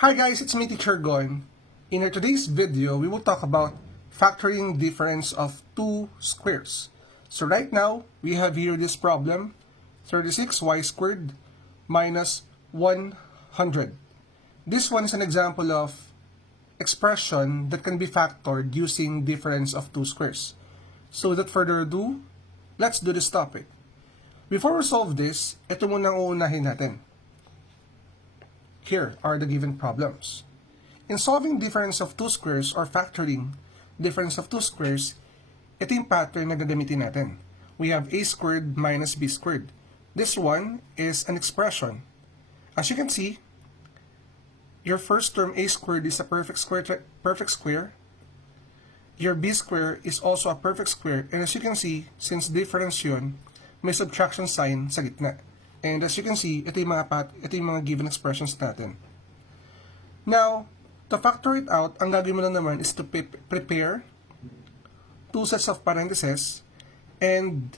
Hi guys, it's me Teacher Gon. In our today's video, we will talk about factoring difference of two squares. So right now, we have here this problem, 36y squared minus 100. This one is an example of expression that can be factored using difference of two squares. So without further ado, let's do this topic. Before we solve this, ito muna ang uunahin natin. Here are the given problems. In solving difference of two squares or factoring difference of two squares, ito yung pattern na gagamitin natin. We have a squared minus b squared. This one is an expression. As you can see, your first term a squared is a perfect square. Your b square is also a perfect square. And as you can see, since difference yun, may subtraction sign sa gitna. And as you can see, ito yung mga given expressions natin. Now, to factor it out, ang gagawin mo lang naman is to prepare two sets of parentheses. And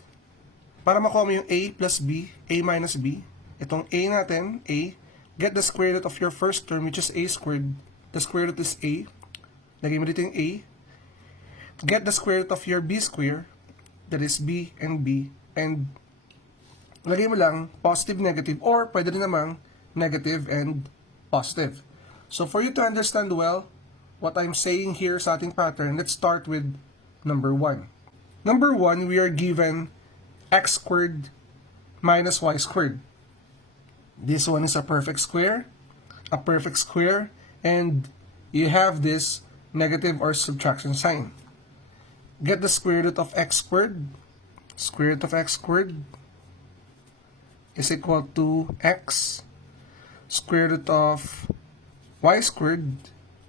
para makuha mo yung a plus b, a minus b, itong a natin, a, get the square root of your first term, which is a squared. The square root is a. Lagay mo dito yung a. Get the square root of your b square, that is b, and lagay mo lang positive, negative, or pwede rin namang negative and positive. So for you to understand well what I'm saying here sa ating pattern, let's start with number 1. Number 1, we are given x squared minus y squared. This one is a perfect square, and you have this negative or subtraction sign. Get the square root of x squared. Square root of x squared is equal to x. Square root of y squared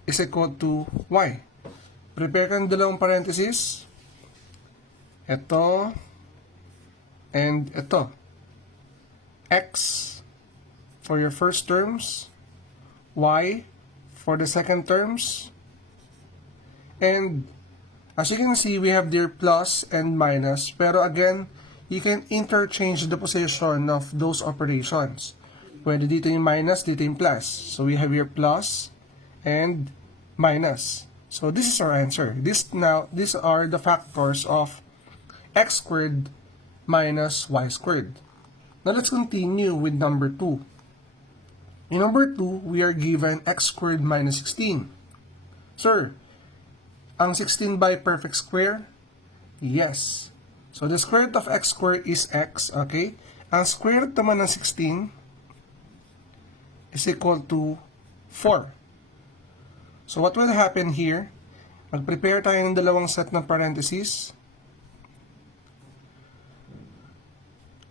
is equal to y. Prepare ka ng dalawang parentheses. Ito and ito. X for your first terms, y for the second terms, and as you can see, we have there plus and minus, pero again, you can interchange the position of those operations. Pwede dito yung minus, dito yung plus. So we have here plus and minus. So this is our answer. These are the factors of x squared minus y squared. Now let's continue with number 2. In number 2, we are given x squared minus 16. Sir, ang 16 by perfect square? Yes. So the square root of x squared is x, okay? Ang square root naman ng 16 is equal to 4. So what will happen here? Mag-prepare tayo ng dalawang set ng parentheses.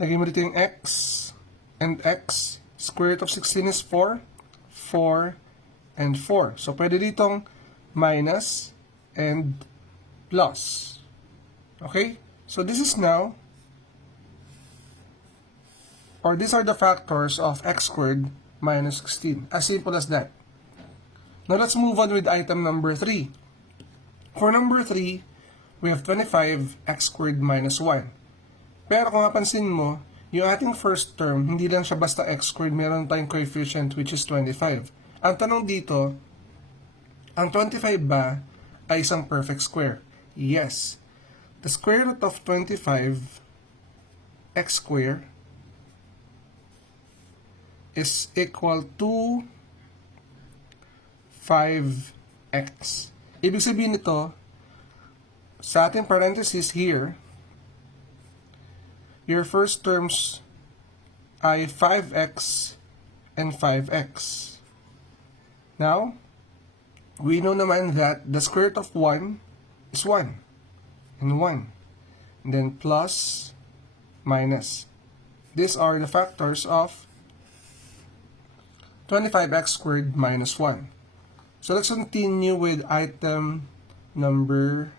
Lagay mo dito yung x and x. Square root of 16 is 4. 4 and 4. So pwede ditong minus and plus. Okay? So this is now, or these are the factors of x squared minus 16. As simple as that. Now let's move on with item number 3. For number 3, we have 25x squared minus 1. Pero kung napansin mo, yung ating first term, hindi lang siya basta x squared, meron tayong coefficient which is 25. Ang tanong dito, ang 25 ba ay isang perfect square? Yes. The square root of 25 x squared is equal to 5x. Ibig sabihin nito, sa ating parenthesis here, your first terms ay 5x and 5x. Now, we know naman that the square root of 1 is 1. And 1. And then plus, minus. These are the factors of 25x squared minus 1. So let's continue with item number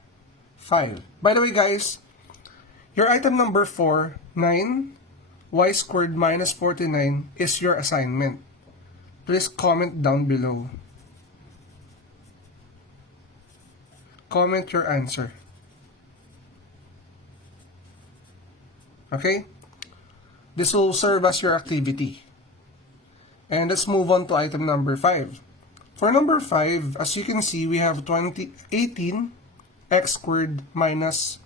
5. By the way guys, your item number 4, 9, y squared minus 49 is your assignment. Please comment down below. Comment your answer. Okay? This will serve as your activity. And let's move on to item number 5. For number 5, as you can see, we have 18 x squared minus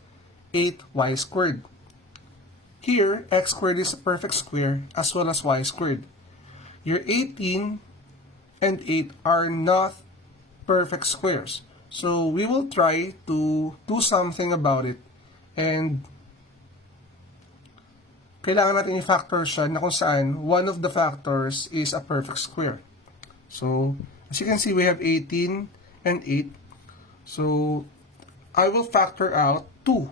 8y squared. Here, x squared is a perfect square as well as y squared. Your 18 and 8 are not perfect squares. So we will try to do something about it, and kailangan natin i-factor siya na kung saan one of the factors is a perfect square. So, as you can see, we have 18 and 8. So, I will factor out 2.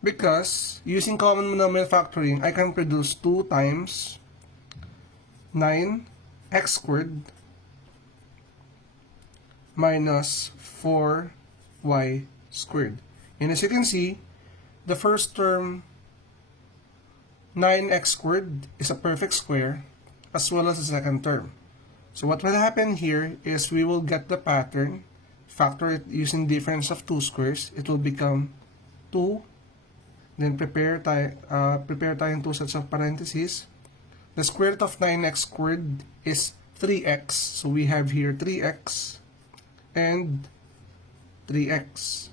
Because, using common monomial factoring, I can produce 2 times 9x squared minus 4y squared. And as you can see, the first term, 9x squared, is a perfect square, as well as the second term. So what will happen here is we will get the pattern, factor it using difference of 2 squares. It will become 2. Then prepare tayong 2 sets of parentheses. The square root of 9x squared is 3x. So we have here 3x and 3x.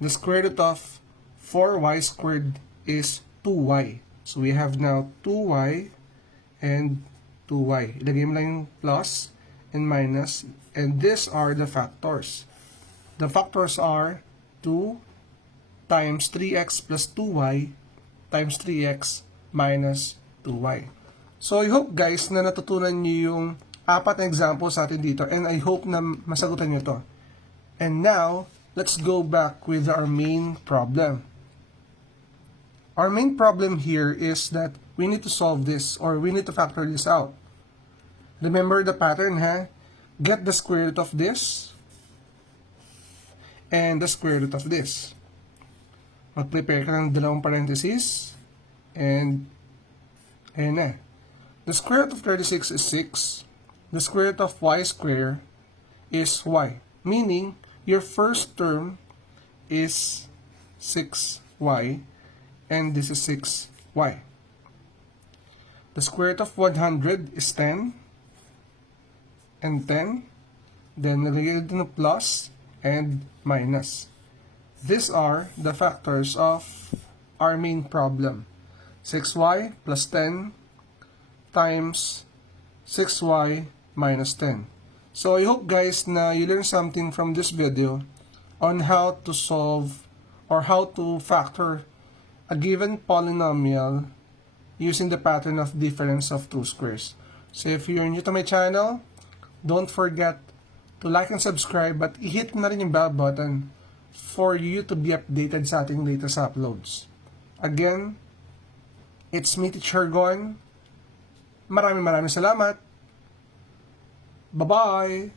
The square root of 4y squared is 2y. So we have now 2y and 2y. Ilagay mo lang yung plus and minus. And these are the factors. The factors are 2 times 3x plus 2y times 3x minus 2y. So I hope guys na natutunan niyo yung 4 na examples sa atin dito, and I hope na masagutan niyo to. And now, let's go back with our main problem. Our main problem here is that we need to solve this, or we need to factor this out. Remember the pattern, ha? Get the square root of this and the square root of this. Mag-prepare ka ng dalawang parentheses, and ayan na. The square root of 36 is 6. The square root of y square is y. Meaning, your first term is 6y, and this is 6y. The square root of 100 is 10, and 10. Then, nalagay din ng plus and minus. These are the factors of our main problem. 6y plus 10 times 6y minus 10. So I hope guys na you learn something from this video on how to solve or how to factor a given polynomial using the pattern of difference of 2 squares. So if you're new to my channel, don't forget to like and subscribe, but i-hit na rin yung bell button for you to be updated sa ating latest uploads. Again, it's me, Teacher Gon. Maraming salamat. Bye-bye!